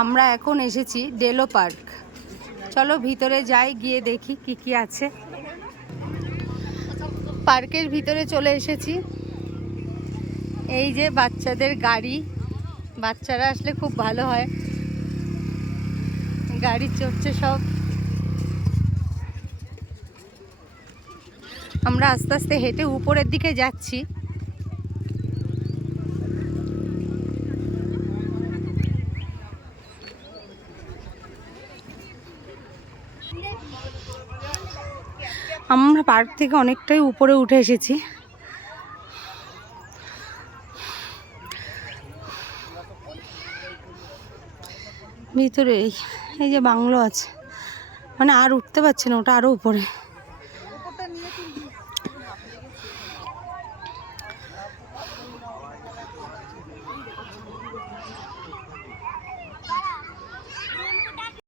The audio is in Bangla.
আমরা এখন এসেছি ডেলো পার্ক। চলো ভিতরে যাই, গিয়ে দেখি কি কি আছে। পার্কের ভিতরে চলে এসেছি। এই যে বাচ্চাদের গাড়ি, বাচ্চারা আসলে খুব ভালো হয়, গাড়ি চড়ছে সব। আমরা আস্তে আস্তে হেঁটে উপরের দিকে যাচ্ছি। আমরা পার্ক থেকে অনেকটাই উপরে উঠে এসেছি। ভিতরে এই যে বাংলো আছে, মানে আর উঠতে পারছি না, ওটা আরো উপরে।